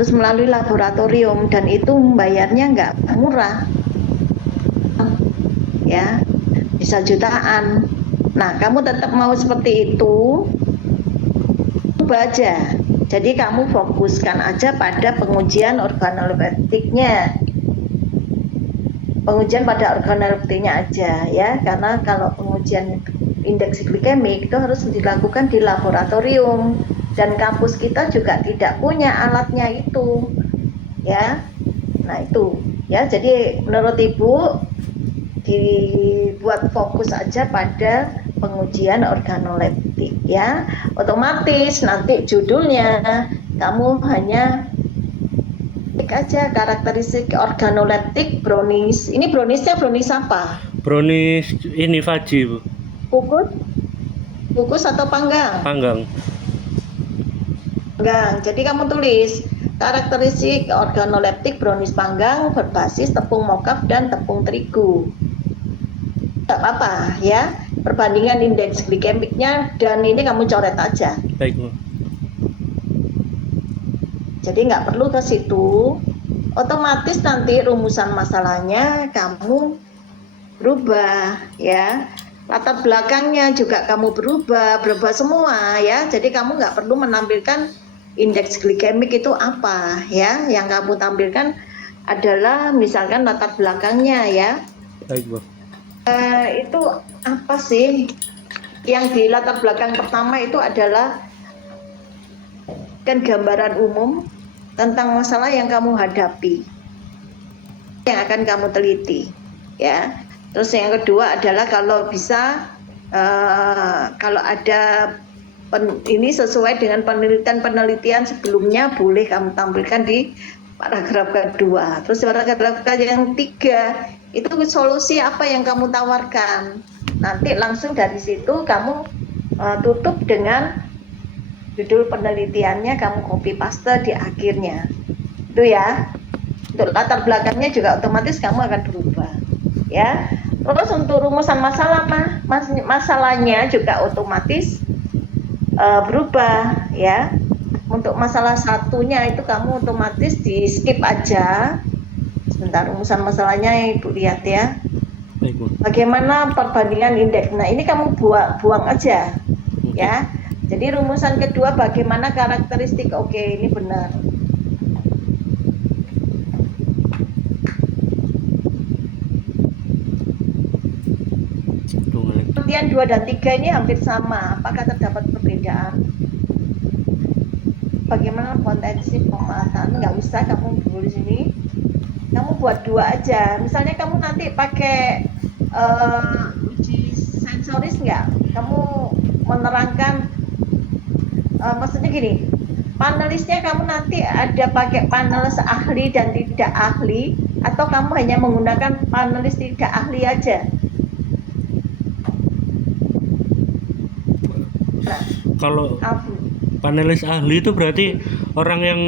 harus melalui laboratorium dan itu bayarnya nggak murah ya, bisa jutaan. Nah, kamu tetap mau seperti itu, coba aja. Jadi kamu fokuskan aja pada pengujian organoleptiknya, pengujian pada organoleptiknya aja ya, karena kalau pengujian indeks glikemik itu harus dilakukan di laboratorium dan kampus kita juga tidak punya alatnya itu ya. Nah itu ya, jadi menurut Ibu dibuat fokus aja pada pengujian organoleptik ya, otomatis nanti judulnya kamu hanya klik aja karakteristik organoleptik brownies. Ini browniesnya brownies apa? Brownies ini Faji, Bu. Kukus atau panggang? Panggang. Panggang. Jadi kamu tulis karakteristik organoleptik brownies panggang berbasis tepung mokaf dan tepung terigu. Tidak apa-apa ya, perbandingan indeks glikemiknya, dan ini kamu coret aja. Baik, Bu. Jadi nggak perlu ke situ, otomatis nanti rumusan masalahnya kamu berubah ya, latar belakangnya juga kamu berubah semua ya. Jadi kamu nggak perlu menampilkan indeks glikemik itu apa ya, yang kamu tampilkan adalah misalkan latar belakangnya ya. Baik, Bu. Itu apa sih yang di latar belakang pertama itu adalah kan gambaran umum tentang masalah yang kamu hadapi, yang akan kamu teliti ya. Terus yang kedua adalah kalau bisa kalau ada ini sesuai dengan penelitian sebelumnya boleh kamu tampilkan di paragraf kedua. Terus paragraf yang ketiga itu solusi apa yang kamu tawarkan. Nanti langsung dari situ kamu tutup dengan judul penelitiannya, kamu copy paste di akhirnya. Itu ya. Untuk latar belakangnya juga otomatis kamu akan berubah. Ya. Terus untuk rumusan masalahnya juga otomatis berubah ya. Untuk masalah satunya itu kamu otomatis di skip aja. Sebentar, rumusan masalahnya Ibu lihat ya. Baik, Bu. Bagaimana perbandingan indeks. Nah, ini kamu buang aja ya. Jadi rumusan kedua bagaimana karakteristik. Oke, ini benar. Penelitian 2 dan 3 ini hampir sama. Apakah terdapat perbedaan? Bagaimana potensi pemanfaatan? Nggak usah kamu tulis ini. Kamu buat 2 aja. Misalnya kamu nanti pakai uji sensoris nggak? Kamu menerangkan, maksudnya gini, panelisnya kamu nanti ada pakai panelis ahli dan tidak ahli, atau kamu hanya menggunakan panelis tidak ahli aja? Nah, Kalau panelis ahli itu berarti orang yang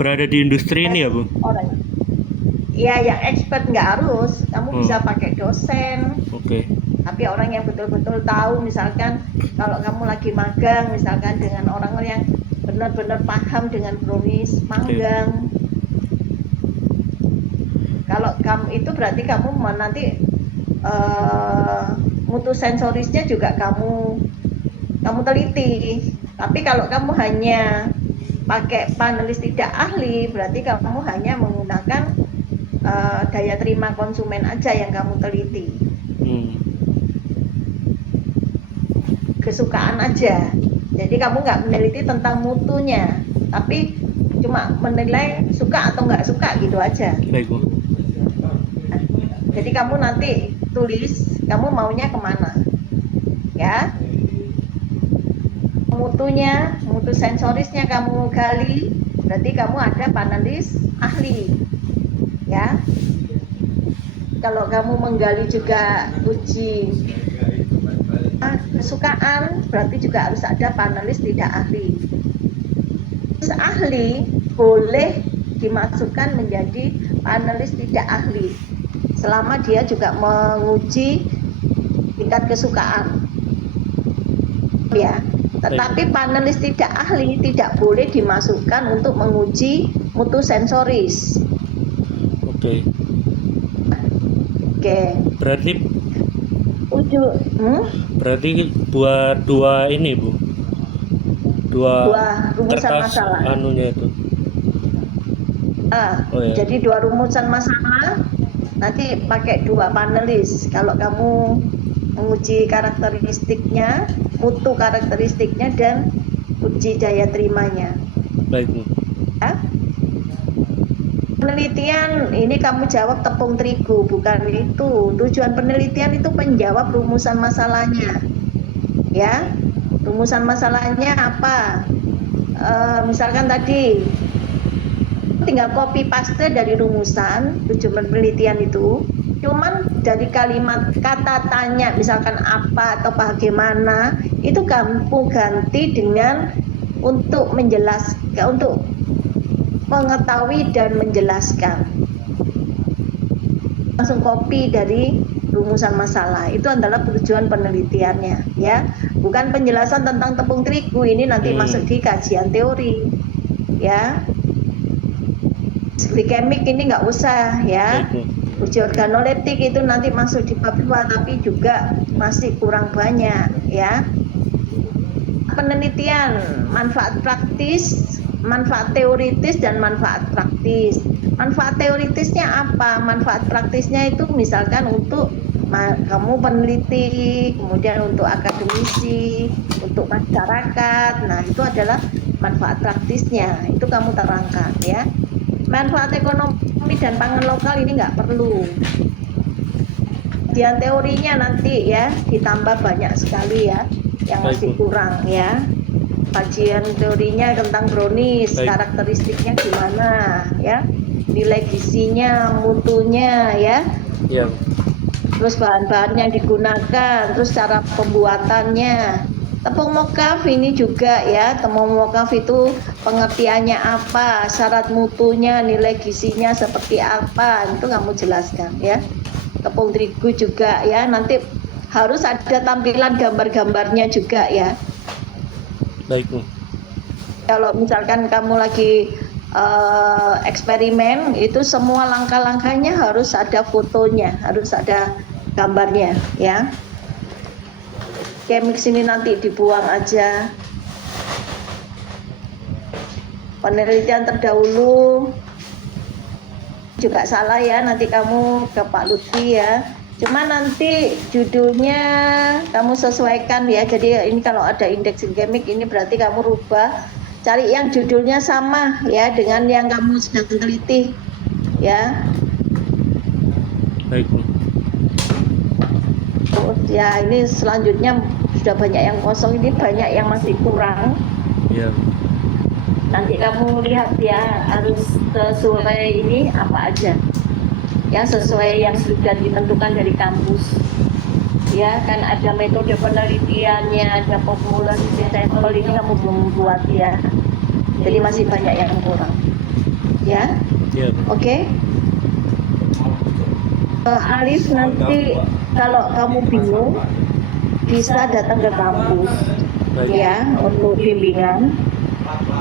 berada di industri ini ya, Bu? Orang. Ya, yang expert nggak harus. Kamu bisa pakai dosen. Oke. Tapi orang yang betul-betul tahu, misalkan kalau kamu lagi magang, misalkan dengan orang yang benar-benar paham dengan brownies magang. Kalau kamu itu berarti kamu nanti mutu sensorisnya juga kamu teliti. Tapi kalau kamu hanya pakai panelis tidak ahli, berarti kamu hanya menggunakan daya terima konsumen aja yang kamu teliti. Kesukaan aja. Jadi kamu nggak meneliti tentang mutunya, tapi cuma menilai suka atau nggak suka gitu aja. Baik, Bu. Jadi kamu nanti tulis kamu maunya kemana ya. Mutunya, mutu sensorisnya kamu gali, berarti kamu ada panelis ahli ya. Kalau kamu menggali juga uji kesukaan, berarti juga harus ada panelis tidak ahli. Panelis ahli boleh dimasukkan menjadi panelis tidak ahli selama dia juga menguji tingkat kesukaan ya. Tetapi panelis tidak ahli tidak boleh dimasukkan untuk menguji mutu sensoris. Oke. Oke. Berarti Hmm? berarti buat dua ini Bu. Dua Dua rumusan kertas masalah. anunya itu. Oh ya. Jadi 2 rumusan masalah nanti pakai 2 panelis. Kalau kamu menguji karakteristiknya, mutu karakteristiknya dan uji daya terimanya. Baik Bu. Ya. Penelitian ini kamu jawab tepung terigu, bukan itu. Tujuan penelitian itu menjawab rumusan masalahnya. Ya. Rumusan masalahnya apa? Misalkan tadi tinggal copy paste dari rumusan tujuan penelitian itu, cuman dari kalimat kata tanya misalkan apa atau bagaimana itu kamu ganti dengan untuk menjelaskan, untuk mengetahui dan menjelaskan, langsung copy dari rumusan masalah. Itu adalah tujuan penelitiannya, ya, bukan penjelasan tentang tepung terigu. Ini nanti masuk di kajian teori, ya. Glikemik ini nggak usah, ya. Uji organoleptik itu nanti masuk di bab 2, tapi juga masih kurang banyak, ya. Penelitian manfaat praktis, manfaat teoritis dan manfaat praktis. Manfaat teoritisnya apa? Manfaat praktisnya itu misalkan untuk kamu peneliti, kemudian untuk akademisi, untuk masyarakat. Nah, itu adalah manfaat praktisnya. Itu kamu terangkan, ya. Manfaat ekonomi dan pangan lokal ini nggak perlu. Kajian teorinya nanti, ya, ditambah banyak sekali, ya, yang masih kurang, ya. Kajian teorinya tentang kronis, karakteristiknya gimana, ya, nilai gizinya, mutunya, ya. Iya. Terus bahan-bahan yang digunakan, terus cara pembuatannya. Tepung mokaf ini juga, ya, tepung mokaf itu pengertiannya apa, syarat mutunya, nilai gizinya seperti apa, itu kamu jelaskan, ya. Tepung terigu juga, ya, nanti harus ada tampilan gambar-gambarnya juga, ya. Baik Bu. Kalau misalkan kamu lagi eksperimen, itu semua langkah-langkahnya harus ada fotonya, harus ada gambarnya, ya. Kemik sini nanti dibuang aja. Penelitian terdahulu juga salah, ya, nanti kamu ke Pak Lutfi, ya. Cuma nanti judulnya kamu sesuaikan, ya. Jadi ini kalau ada indeks glikemik ini berarti kamu rubah, cari yang judulnya sama, ya, dengan yang kamu sedang teliti, ya. Baik Bu. Terus, ya, ini selanjutnya sudah banyak yang kosong, ini banyak yang masih kurang. Iya. Nanti kamu lihat, ya, harus sesuai ini apa aja, ya, sesuai yang sudah ditentukan dari kampus, ya, kan ada metode penelitiannya, ada populasi sampel, ini kamu belum buat, ya, jadi masih banyak yang kurang, ya. Iya. Oke. Alif, nanti kalau kamu bingung bisa datang ke kampus, ya, untuk bimbingan,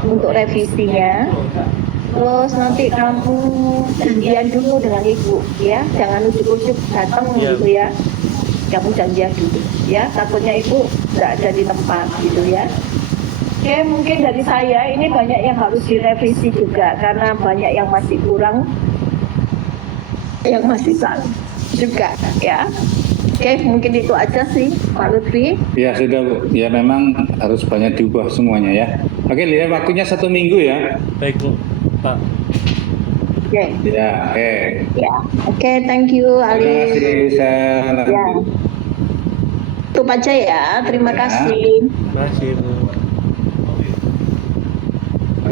untuk revisinya. Terus nanti kamu janjian dulu dengan ibu, ya, jangan ujuk-ujuk datang, gitu, ya. Kamu janjian dulu, ya, takutnya ibu nggak ada di tempat, gitu, ya. Oke, mungkin dari saya ini banyak yang harus direvisi juga karena banyak yang masih kurang, yang masih salah juga, ya. Oke, mungkin itu aja sih, Pak Lutfi. Ya sudah Bu, ya memang harus banyak diubah semuanya, ya. Oke, lihat waktunya 1 minggu, ya. Baik Bu. Pak. Oke. Ya, oke. Ya, oke, thank you, Terima Ali. kasih, saya Ya. Itu aja, ya. Terima Ya. kasih. Terima kasih Bu.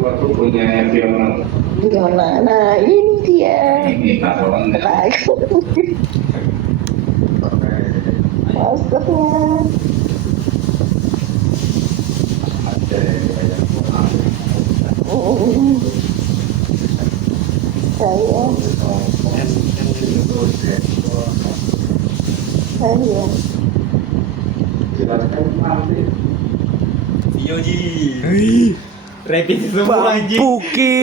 Waktu punya Fiona. Fiona, nah ini dia. Ini Pak Roland. Astagfirullah. Saya. Silakan. Iya Ji. Rapid semua anjing. Puki.